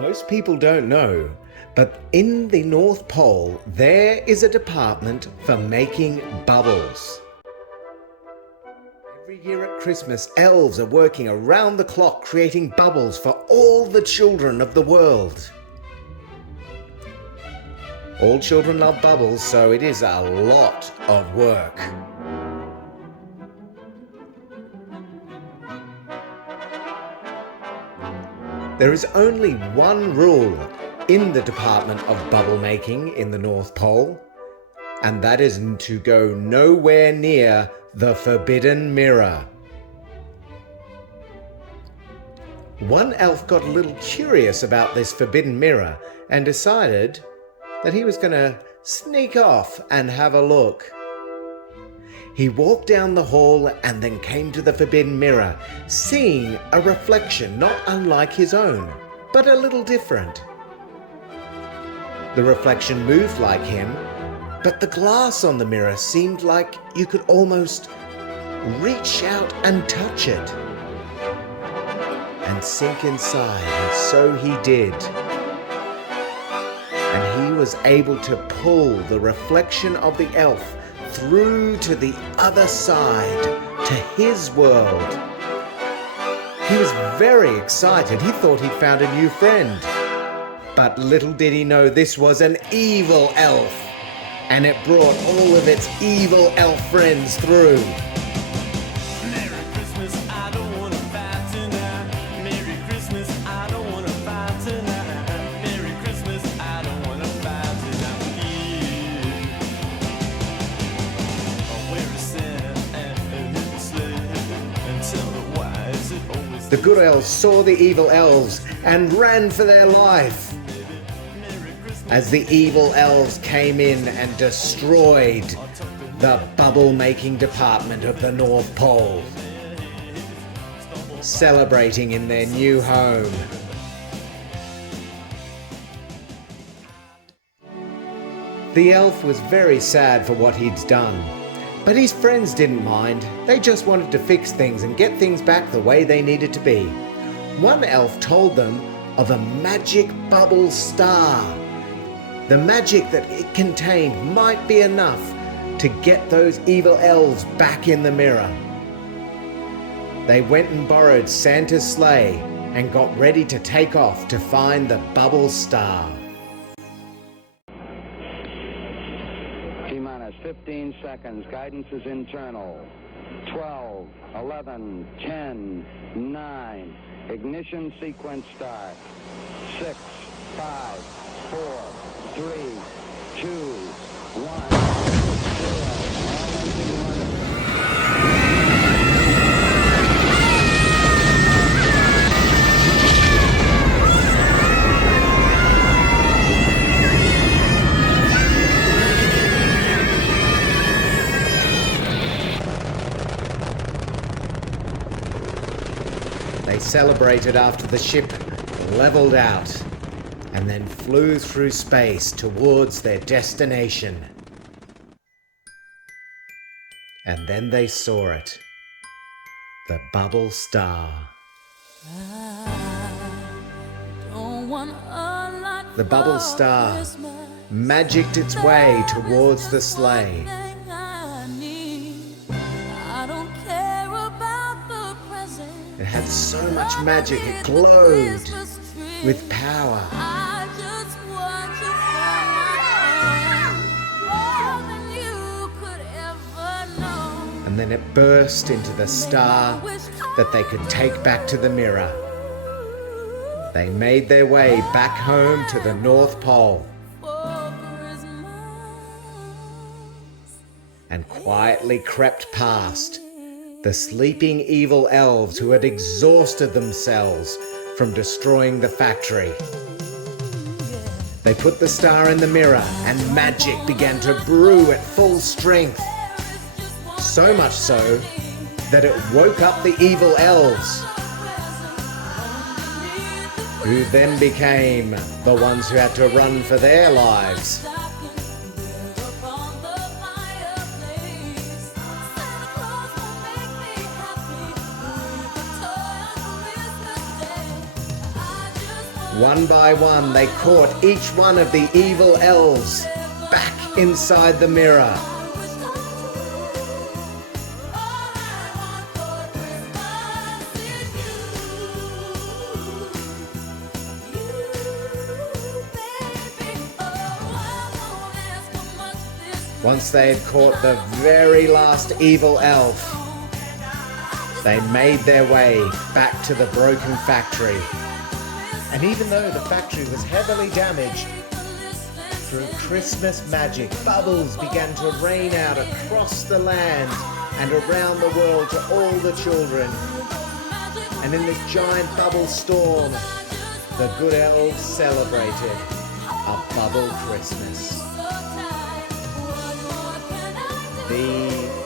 Most people don't know, but in the North Pole there is a department for making bubbles. Every year at Christmas, elves are working around the clock creating bubbles for all the children of the world. All children love bubbles, so it is a lot of work. There is only one rule in the department of bubble making in the North Pole, and that is to go nowhere near the forbidden mirror. One elf got a little curious about this forbidden mirror and decided that he was going to sneak off and have a look. He walked down the hall and then came to the forbidden mirror, seeing a reflection not unlike his own, but a little different. The reflection moved like him, but the glass on the mirror seemed like you could almost reach out and touch it and sink inside, and so he did. And he was able to pull the reflection of the elf through to the other side, to his world. He was very excited. He thought he'd found a new friend. But little did he know this was an evil elf, and it brought all of its evil elf friends through. Merry Christmas, I don't wanna fight tonight. Merry Christmas, I don't wanna fight tonight. Merry Christmas, I don't wanna fight tonight with you. I'll wear a Santa and a little sled and tell her why is it always The good elves saw the evil elves and ran for their life, as the evil elves came in and destroyed the bubble-making department of the North Pole, celebrating in their new home. The elf was very sad for what he'd done, but his friends didn't mind. They just wanted to fix things and get things back the way they needed to be. One elf told them of a magic bubble star. The magic that it contained might be enough to get those evil elves back in the mirror. They went and borrowed Santa's sleigh and got ready to take off to find the bubble star. T-minus 15 seconds. Guidance is internal. 12, 11, 10, 9. Ignition sequence start. 6, 5, 4, 3, 2, 1, 0. They celebrated after the ship leveled out and then flew through space towards their destination. And then they saw it, the bubble star. The bubble star magicked its way towards the sleigh. It had so much magic, it glowed with power. And then it burst into the star that they could take back to the mirror. They made their way back home to the North Pole and quietly crept past the sleeping evil elves who had exhausted themselves from destroying the factory. They put the star in the mirror and magic began to brew at full strength. So much so that it woke up the evil elves, who then became the ones who had to run for their lives. One by one, they caught each one of the evil elves back inside the mirror. Once they had caught the very last evil elf, they made their way back to the broken factory. And even though the factory was heavily damaged, through Christmas magic, bubbles began to rain out across the land and around the world to all the children. And in this giant bubble storm, the good elves celebrated a bubble Christmas. The